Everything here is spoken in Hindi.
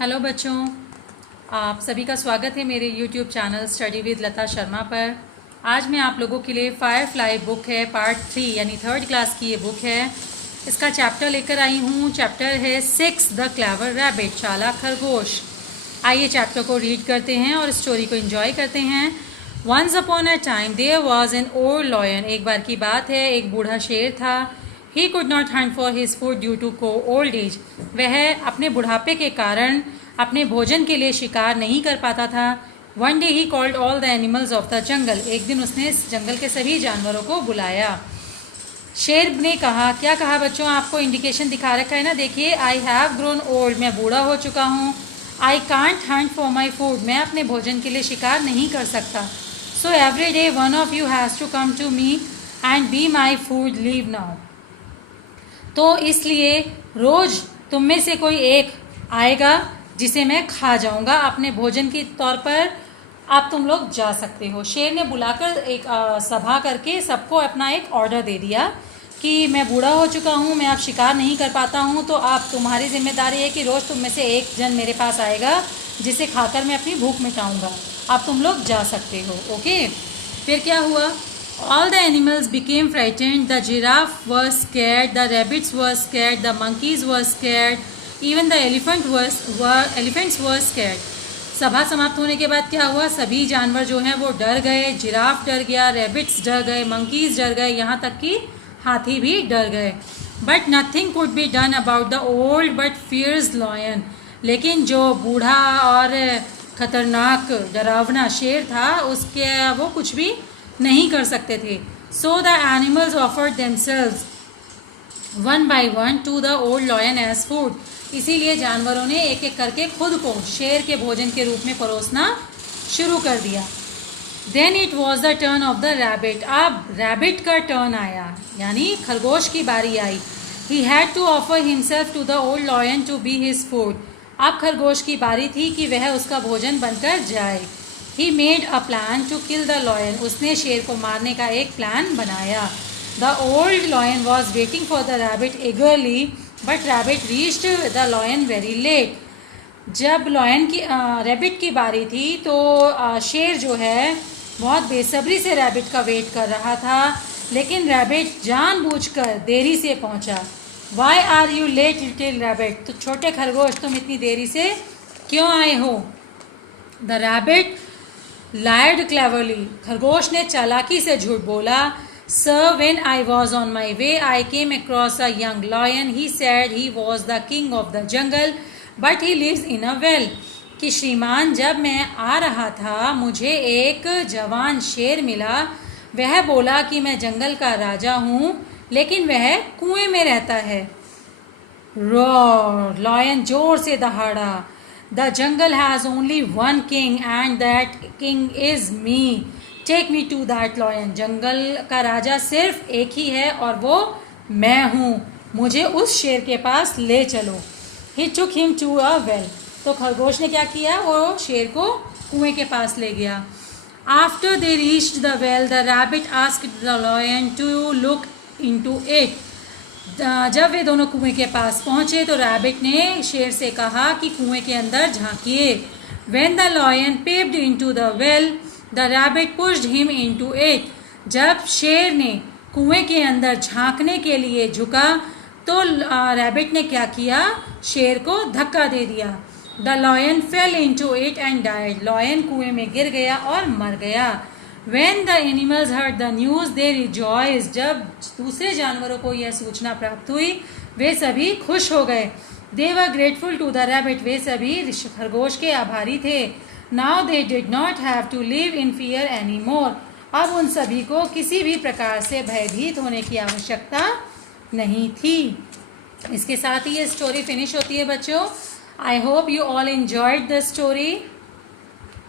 हेलो बच्चों, आप सभी का स्वागत है मेरे यूट्यूब चैनल स्टडी विद लता शर्मा पर। आज मैं आप लोगों के लिए फायरफ्लाई बुक है पार्ट 3 यानी 3rd क्लास की ये बुक है। इसका चैप्टर लेकर आई हूँ। चैप्टर है 6 द क्लेवर रैबिट, चालाक खरगोश। आइए चैप्टर को रीड करते हैं और स्टोरी को एंजॉय करते हैं। Once upon a time there was an old lion. एक बार की बात है, एक बूढ़ा शेर था। He could not hunt for his food due to को ओल्ड एज। वह अपने बुढ़ापे के कारण अपने भोजन के लिए शिकार नहीं कर पाता था। One day he called all the animals of the jungle. एक दिन उसने जंगल के सभी जानवरों को बुलाया। शेर ने कहा, क्या कहा बच्चों, आपको इंडिकेशन दिखा रखा है ना, देखिए, आई हैव ग्रोन ओल्ड, मैं बूढ़ा हो चुका हूँ। I can't hunt for my food, मैं अपने भोजन के लिए शिकार नहीं कर सकता। So every day one of you has to come to me and be my food, leave now. तो इसलिए रोज़ तुम में से कोई एक आएगा जिसे मैं खा जाऊंगा अपने भोजन के तौर पर। आप तुम लोग जा सकते हो। शेर ने बुलाकर एक सभा करके सबको अपना एक ऑर्डर दे दिया कि मैं बूढ़ा हो चुका हूँ, मैं अब शिकार नहीं कर पाता हूँ, तो आप तुम्हारी जिम्मेदारी है कि रोज़ तुम में से एक जन मेरे पास आएगा जिसे खाकर मैं अपनी भूख मिटाऊंगा। आप तुम लोग जा सकते हो। ओके, फिर क्या हुआ? All the animals became frightened. The giraffe was scared, the rabbits were scared, the monkeys were scared, even the elephants were scared. सभा समाप्त होने के बाद क्या हुआ? सभी जानवर जो हैं वो डर गए। जिराफ डर गया, रैबिट्स डर गए, मंकीज डर गए, यहाँ तक कि हाथी भी डर गए। But nothing could be done about the old but fierce lion. लेकिन जो बूढ़ा और खतरनाक डरावना शेर था, उसके वो कुछ भी नहीं कर सकते थे। So the animals offered themselves one by one to the old lion as food. इसीलिए जानवरों ने एक एक करके खुद को शेर के भोजन के रूप में परोसना शुरू कर दिया। Then it was the turn of the rabbit. अब रैबिट का टर्न आया, यानी खरगोश की बारी आई। He had to offer himself to the old lion to be his food. अब खरगोश की बारी थी कि वह उसका भोजन बनकर जाए। He made a plan to kill the lion. उसने शेर को मारने का एक प्लान बनाया। The old lion was waiting for the rabbit eagerly, but rabbit reached the lion very late. जब रैबिट की बारी थी तो शेर जो है बहुत बेसब्री से रैबिट का वेट कर रहा था, लेकिन रैबिट जानबूझकर देरी से पहुंचा। Why are you late, little rabbit? तो छोटे खरगोश, तुम इतनी देरी से क्यों आए हो? The rabbit lied cleverly. खरगोश ने चालाकी से झूठ बोला। Sir, when I was on my way, I came across a young lion. He said he was the king of the jungle, but he lives in a well. कि श्रीमान, जब मैं आ रहा था मुझे एक जवान शेर मिला। वह बोला कि मैं जंगल का राजा हूँ, लेकिन वह कुएं में रहता है। रॉर, लॉयन जोर से दहाड़ा। The jungle has only one king and that king is me. Take me to that lion. जंगल का राजा सिर्फ एक ही है और वो मैं हूँ। मुझे उस शेर के पास ले चलो। He took him to a well. तो खरगोश ने क्या किया? वो शेर को कुएं के पास ले गया। After they reached the well, the rabbit asked the lion to look into it. जब वे दोनों कुएं के पास पहुंचे तो रैबिट ने शेर से कहा कि कुएं के अंदर झांकिए। When the lion peeped into the well, the rabbit pushed him into it. जब शेर ने कुएं के अंदर झांकने के लिए झुका तो रैबिट ने क्या किया? शेर को धक्का दे दिया। The lion fell into it and died. Lion कुएं में गिर गया और मर गया। When the animals heard the news, they rejoiced. जब दूसरे जानवरों को यह सूचना प्राप्त हुई, वे सभी खुश हो गए। They were grateful to the rabbit. वे सभी खरगोश के आभारी थे। Now they did not have to live in fear anymore. अब उन सभी को किसी भी प्रकार से भयभीत होने की आवश्यकता नहीं थी। इसके साथ ही ये स्टोरी फिनिश होती है बच्चों। I hope you all enjoyed the story.